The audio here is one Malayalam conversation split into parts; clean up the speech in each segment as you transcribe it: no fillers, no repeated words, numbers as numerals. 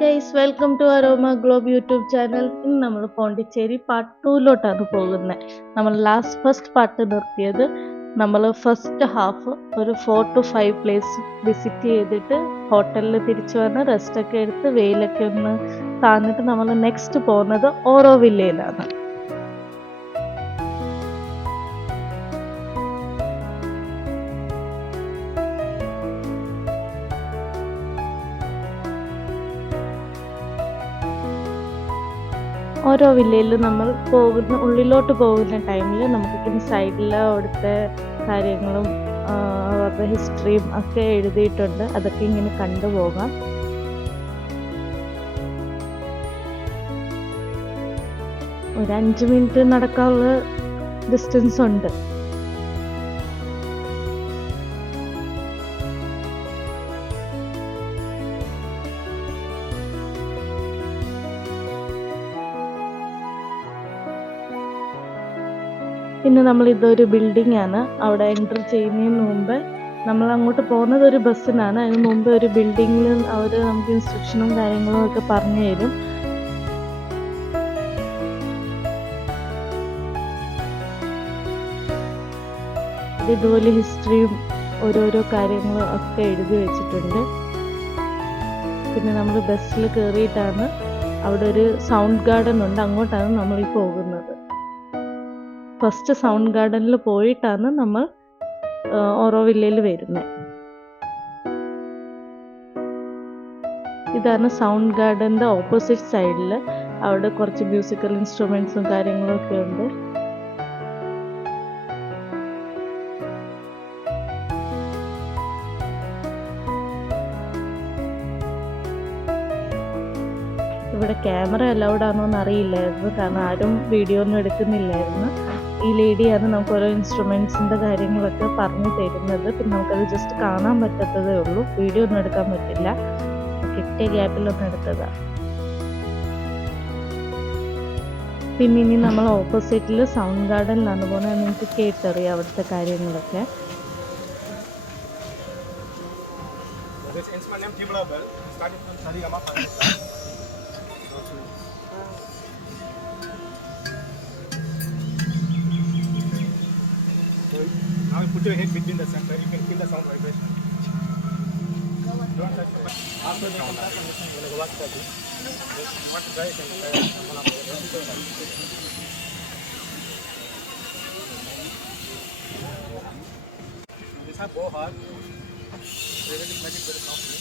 Guys, welcome to Aroma Globe YouTube channel. ഇന്ന് നമ്മൾ പോണ്ടിച്ചേരി പാർട്ട് 2 പോകുന്നത്. നമ്മൾ ഫസ്റ്റ് പാർട്ട് നിർത്തിയത് നമ്മൾ ഫസ്റ്റ് ഹാഫ് ഒരു 4 to 5 പ്ലേസ് വിസിറ്റ് ചെയ്തിട്ട് ഹോട്ടലിൽ തിരിച്ചു വന്ന് റെസ്റ്റൊക്കെ എടുത്ത് വെയിലൊക്കെ ഒന്ന് താന്നിട്ട് നമ്മൾ നെക്സ്റ്റ് പോകുന്നത് ഓരോ വില്ലയിലാണ്. ഓരോ വില്ലയിലും നമ്മൾ ഉള്ളിലോട്ട് പോകുന്ന ടൈമിൽ നമുക്ക് സൈഡിൽ അവിടുത്തെ കാര്യങ്ങളും അവരുടെ ഹിസ്റ്ററിയും ഒക്കെ എഴുതിയിട്ടുണ്ട്. അതൊക്കെ ഇങ്ങനെ കണ്ടുപോകാം. ഒരു 5 മിനിറ്റ് നടക്കാനുള്ള ഡിസ്റ്റൻസ് ഉണ്ട്. പിന്നെ നമ്മൾ ഇതൊരു ബിൽഡിംഗ് ആണ്. അവിടെ എൻ്റർ ചെയ്യുന്നതിന് മുമ്പ് നമ്മൾ അങ്ങോട്ട് പോകുന്നത് ഒരു ബസ്സിനാണ്. അതിന് മുമ്പ് ഒരു ബിൽഡിങ്ങിൽ അവർ നമുക്ക് ഇൻസ്ട്രക്ഷനും കാര്യങ്ങളും ഒക്കെ പറഞ്ഞു തരും. ഇതുപോലെ ഹിസ്റ്ററിയും ഓരോരോ കാര്യങ്ങളും ഒക്കെ എഴുതി വെച്ചിട്ടുണ്ട്. പിന്നെ നമ്മൾ ബസ്സിൽ കയറിയിട്ടാണ് അവിടെ ഒരു സൗണ്ട് ഗാർഡൻ ഉണ്ട്, അങ്ങോട്ടാണ് നമ്മൾ ഈ പോകുന്നത്. ഫസ്റ്റ് സൗണ്ട് ഗാർഡനിൽ പോയിട്ടാണ് നമ്മൾ ഓരോ വില്ലയിൽ വരുന്നത്. ഇതാണ് സൗണ്ട് ഗാർഡൻ്റെ ഓപ്പോസിറ്റ് സൈഡിൽ. അവിടെ കുറച്ച് മ്യൂസിക്കൽ ഇൻസ്ട്രുമെൻറ്റ്സും കാര്യങ്ങളും ഒക്കെ ഉണ്ട്. ഇവിടെ ക്യാമറ അലൗഡ് ആണോ എന്ന് അറിയില്ലായിരുന്നു, കാരണം ആരും വീഡിയോ ഒന്നും എടുക്കുന്നില്ലായിരുന്നു. ഈ ലേഡിയാണ് നമുക്ക് ഓരോ ഇൻസ്ട്രുമെൻറ്റ്സിൻ്റെ കാര്യങ്ങളൊക്കെ പറഞ്ഞു തരുന്നത്. പിന്നെ നമുക്കത് ജസ്റ്റ് കാണാൻ പറ്റത്തതേ ഉള്ളൂ, വീഡിയോ ഒന്നും എടുക്കാൻ പറ്റില്ല. കിട്ടിയ ഗ്യാപ്പിലൊന്നും എടുത്തതാണ്. പിന്നെ ഇനി നമ്മൾ ഓപ്പോസിറ്റിൽ സൗണ്ട് ഗാർഡനിലാണ് പോകുന്നത്. നിങ്ങൾക്ക് കേട്ടറിയാം അവിടുത്തെ കാര്യങ്ങളൊക്കെ. Now you put your head between the center, you can feel the sound vibration. Don't touch the button. After the contact condition, you will go back to the you want to try, you can try one of the This is bow hard. Really make it very softly.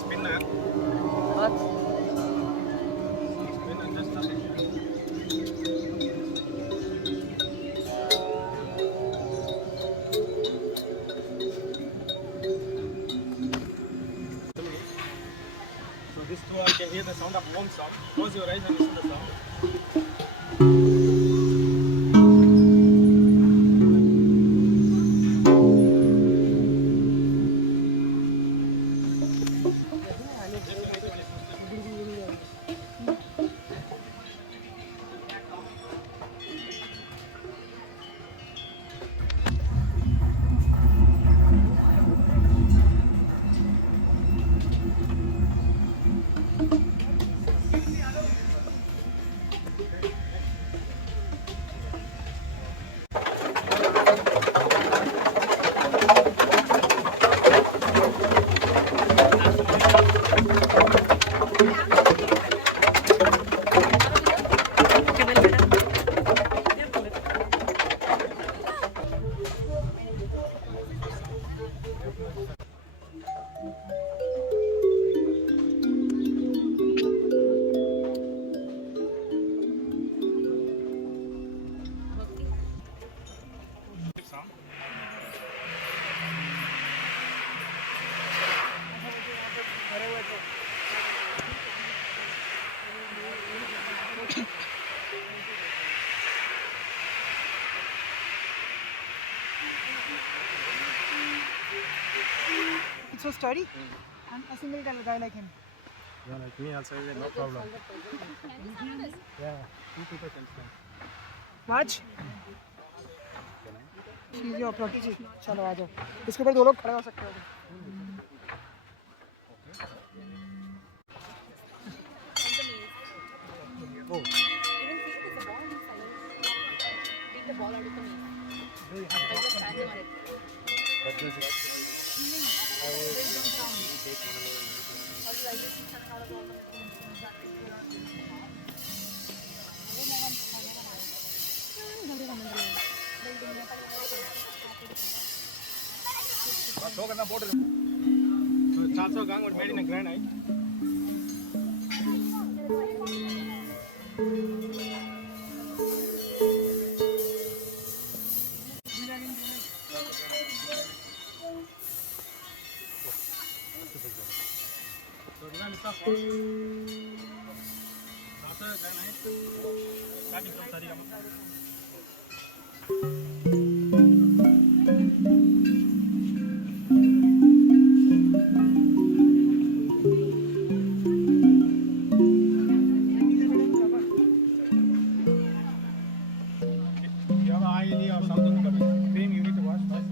Spinner. What? Spinner just nothing. So this two I can hear the sound of warm sound. Close your eyes and listen to the sound. It's so sturdy, and a single guy like him. Yeah, like me also, no problem. Yeah, 2 people can stand. March. चीज़ें अपलोड कीजिए चलो आ जाओ इसके ऊपर 2 लोग खड़े हो सकते हो Oh, that is it. So it's also gang was made in a granite. So this one is also granite. Starting from Sarigama. You have oily or something cream you need to wash first.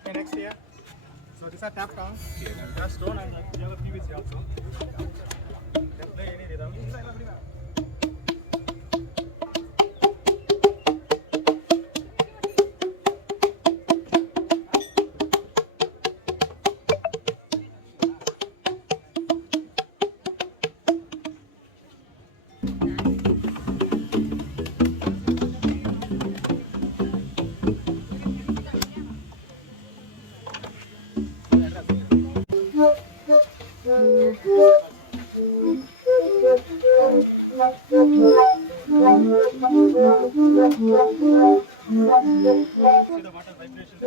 Okay, next here. So these are tap down. There are stone and you have a PVC also. You can play any rhythm. See the water vibration.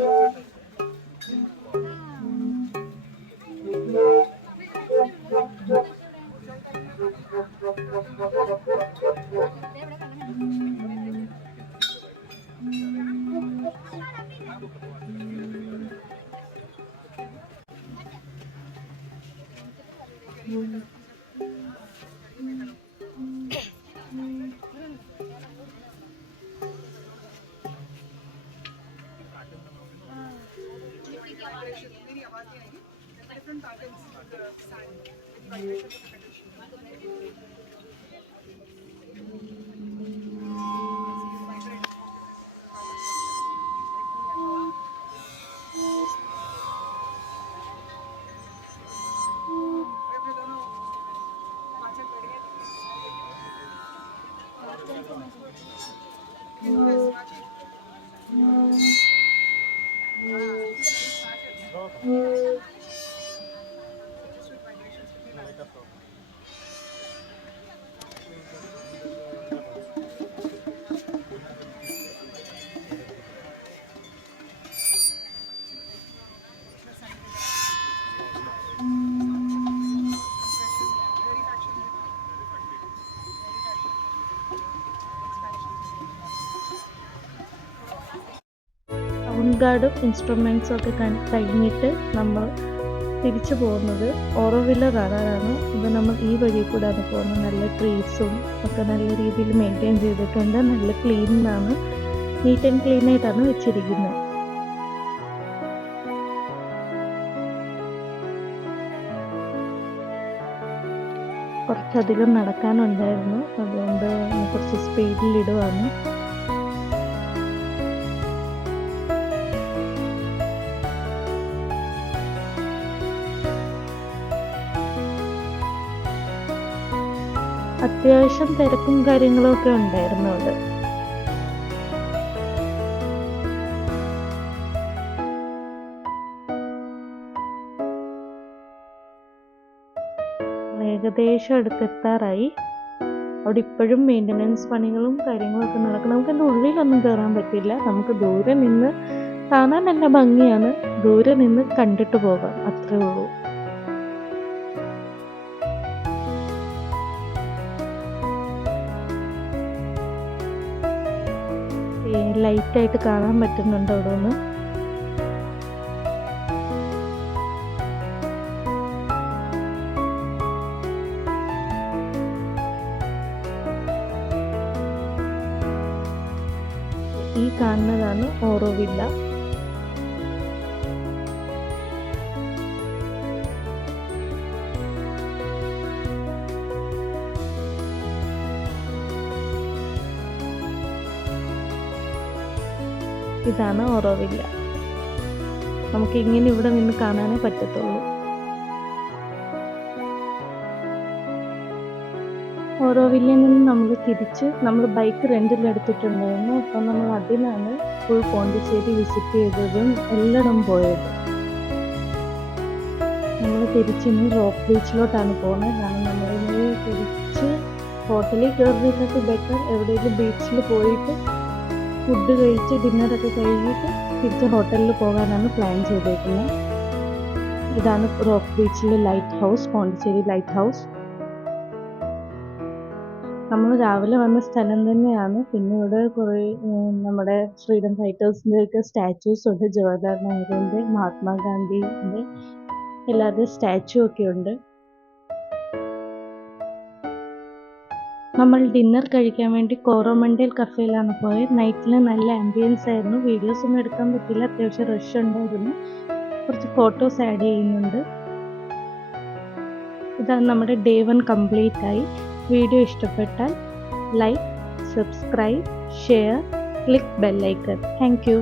Sound ഗാർഡും ഇൻസ്ട്രുമെൻസും ഒക്കെ കഴിഞ്ഞിട്ട് നമ്മൾ തിരിച്ചു പോകുന്നത് ഓറോവില്ല കാണാനാണ്. ഇത് നമ്മൾ ഈ വഴി കൂടെയാണ് പോകുന്നത്. നല്ല ട്രീസും ഒക്കെ നല്ല രീതിയിൽ മെയിൻറ്റെയിൻ ചെയ്തിട്ടുണ്ട്. നല്ല ക്ലീനാണ്, നീറ്റ് ആൻഡ് ക്ലീൻ ആയിട്ടാണ് വെച്ചിരിക്കുന്നത്. കുറച്ചധികം നടക്കാനുണ്ടായിരുന്നു, അതുകൊണ്ട് കുറച്ച് സ്പീഡിലിടുവാണ്. അത്യാവശ്യം തിരക്കും കാര്യങ്ങളും ഒക്കെ ഉണ്ടായിരുന്നു അവിടെ. ഏകദേശം അടുത്തെത്താറായി. അവിടെ ഇപ്പോഴും മെയിൻ്റനൻസ് പണികളും കാര്യങ്ങളൊക്കെ നടക്കണം. നമുക്ക് അതിൻ്റെ ഉള്ളിലൊന്നും കയറാൻ പറ്റില്ല. നമുക്ക് ദൂരെ നിന്ന് കാണാൻ നല്ല ഭംഗിയാണ്, ദൂരെ നിന്ന് കണ്ടിട്ട് പോകാം, അത്രേ ഉള്ളൂ. ലൈറ്റായിട്ട് കാണാൻ പറ്റുന്നുണ്ട് അവിടെ ഒന്ന്. ഈ കാണുന്നതാണ് ഓറോവില്ല. ഇതാണ് ഓറോവില്ല. നമുക്ക് ഇങ്ങനെ ഇവിടെ നിന്ന് കാണാനേ പറ്റത്തുള്ളൂ. ഓറോവില്ലയിൽ നിന്ന് നമ്മൾ ബൈക്ക് റെന്റിലെടുത്തിട്ടുണ്ടായിരുന്നു. അപ്പം നമ്മൾ അതിനാണ് ഫുൾ പോണ്ടിച്ചേരി വിസിറ്റ് ചെയ്തതും എല്ലായിടും പോയത്. നമ്മൾ തിരിച്ചിനി റോക്ക് ബീച്ചിലോട്ടാണ് പോകുന്നത്. കാരണം നമ്മളിനി തിരിച്ച് ഹോട്ടലിൽ കയറുന്നതിനൊക്കെ ബെറ്റർ എവിടെയെങ്കിലും ബീച്ചിൽ പോയിട്ട് ഫുഡ് കഴിച്ച് ഡിന്നറൊക്കെ കഴിഞ്ഞിട്ട് തിരിച്ച് ഹോട്ടലിൽ പോകാനാണ് പ്ലാൻ ചെയ്തേക്കുന്നത്. ഇതാണ് റോക്ക് ബീച്ചിലെ lighthouse, Pondicherry lighthouse. നമ്മൾ രാവിലെ വന്ന സ്ഥലം തന്നെയാണ്. പിന്നെ ഇവിടെ കുറേ നമ്മുടെ ഫ്രീഡം ഫൈറ്റേഴ്സിൻ്റെയൊക്കെ സ്റ്റാച്യൂസ് ഉണ്ട്. ജവഹർലാൽ നെഹ്റുവിൻ്റെ, മഹാത്മാഗാന്ധിൻ്റെ എല്ലാവരുടെയും സ്റ്റാച്ചു ഒക്കെ ഉണ്ട്. നമ്മൾ ഡിന്നർ കഴിക്കാൻ വേണ്ടി കോറോമണ്ടൽ കഫേയിലാണ് പോയത്. നൈറ്റിൽ നല്ല ആംബിയൻസ് ആയിരുന്നു. വീഡിയോസ് ഒന്നും എടുക്കാൻ പറ്റില്ല, അത്യാവശ്യം റഷ് ഉണ്ടായിരുന്നു. കുറച്ച് ഫോട്ടോസ് ആഡ് ചെയ്യുന്നുണ്ട്. ഇതാണ് നമ്മുടെ ഡേ 1 കംപ്ലീറ്റ് ആയി. വീഡിയോ ഇഷ്ടപ്പെട്ടാൽ like, subscribe, share, click bell icon. Thank you.